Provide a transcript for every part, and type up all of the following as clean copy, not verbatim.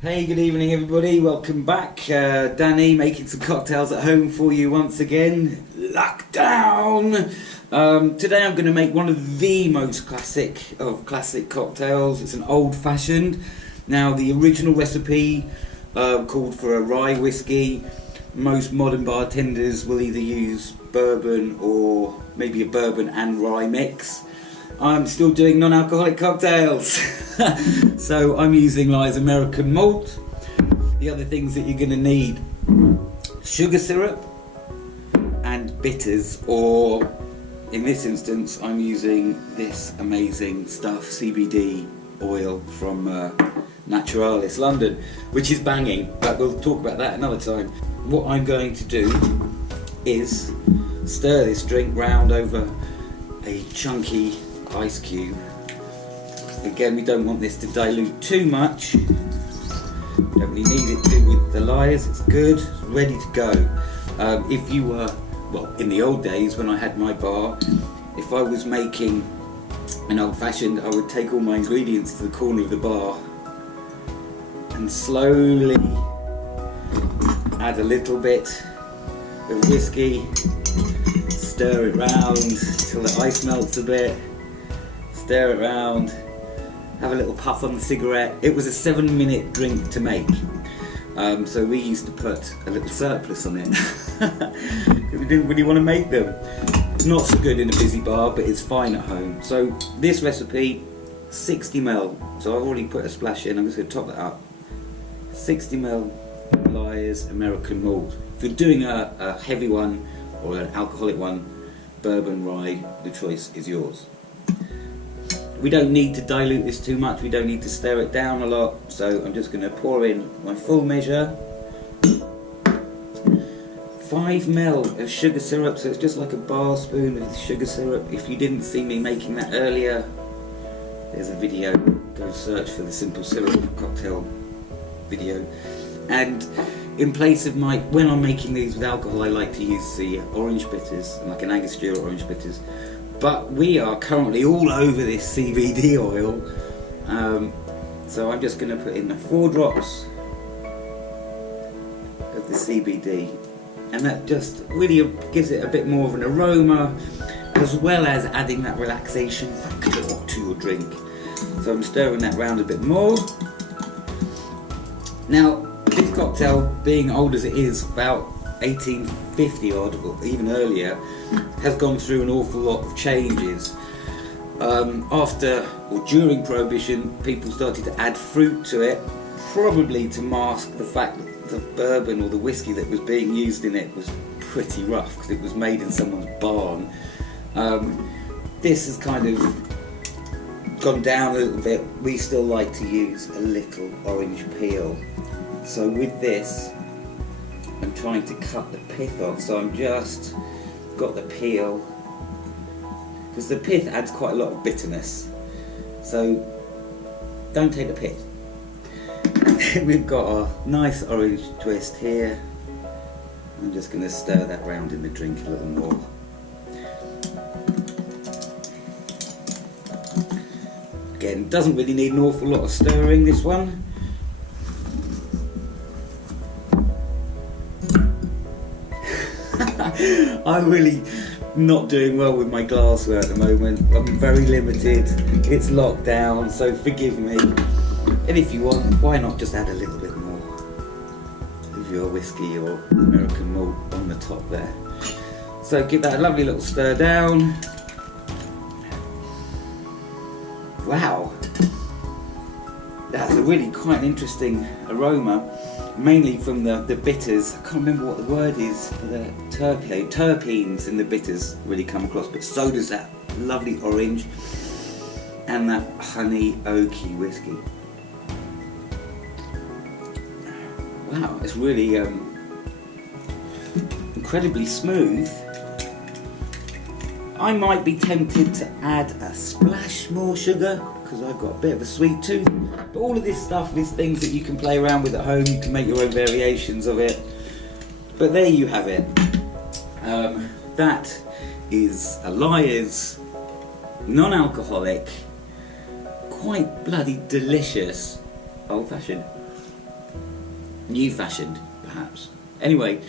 Hey, good evening everybody, welcome back. Danny making some cocktails at home for you once again. Lockdown! Today I'm going to make one of the most classic of classic cocktails. It's an old fashioned. Now the original recipe called for a rye whiskey. Most modern bartenders will either use bourbon or maybe a bourbon and rye mix. I'm still doing non-alcoholic cocktails. So I'm using Lyre's American malt. The other things that you're going to need: sugar syrup and bitters, or in this instance I'm using this amazing stuff, CBD oil from Naturalis London, which is banging, but we'll talk about that another time. What I'm going to do is stir this drink round over a chunky ice cube. Again, we don't want this to dilute too much. Don't really need it to with the Lyres. It's good, it's ready to go. If you were, well, in the old days when I had my bar, if I was making an old fashioned, I would take all my ingredients to the corner of the bar and slowly add a little bit of whiskey, stir it round till the ice melts a bit, stir it round, have a little puff on the cigarette. It was a 7-minute drink to make, so we used to put a little surplus on it because we didn't really want to make them. It's not so good in a busy bar, but it's fine at home. So this recipe, 60ml, so I've already put a splash in. I'm just going to top that up. 60ml Lyre's American malt. If you're doing a heavy one or an alcoholic one, bourbon, rye, the choice is yours. We don't need to dilute this too much, we don't need to stir it down a lot, so I'm just going to pour in my full measure. 5ml of sugar syrup, so it's just like a bar spoon of sugar syrup. If you didn't see me making that earlier, there's a video, go search for the simple syrup cocktail video. And in place of when I'm making these with alcohol, I like to use the orange bitters, like an Angostura orange bitters. But we are currently all over this CBD oil, so I'm just going to put in 4 drops of the CBD, and that just really gives it a bit more of an aroma, as well as adding that relaxation factor to your drink. So I'm stirring that round a bit more. Now this cocktail, being old as it is, about 1850 odd, or even earlier, has gone through an awful lot of changes. After or during Prohibition, people started to add fruit to it, probably to mask the fact that the bourbon or the whiskey that was being used in it was pretty rough, because it was made in someone's barn. This has kind of gone down a little bit. We still like to use a little orange peel. So with this, I'm trying to cut the pith off, so I'm just got the peel, because the pith adds quite a lot of bitterness, so don't take the pith. And then we've got a nice orange twist here. I'm just going to stir that round in the drink a little more. Again, doesn't really need an awful lot of stirring, this one. I'm really not doing well with my glassware at the moment. I'm very limited, it's locked down, so forgive me. And if you want, why not just add a little bit more of your whiskey or American malt on the top there. So give that a lovely little stir down. Wow, that's a really quite an interesting aroma. Mainly from the bitters. I can't remember what the word is for the terpenes in the bitters really come across, but so does that lovely orange and that honey oaky whiskey. Wow, it's really incredibly smooth. I might be tempted to add a splash more sugar, because I've got a bit of a sweet tooth. But all of this stuff is things that you can play around with at home. You can make your own variations of it. But there you have it. That is a Lyre's non-alcoholic, quite bloody delicious old-fashioned. New fashioned, perhaps. Anyway,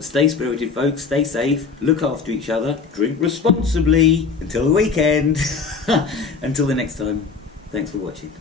stay spirited, folks. Stay safe. Look after each other. Drink responsibly. Until the weekend. Until the next time. Thanks for watching. Bye.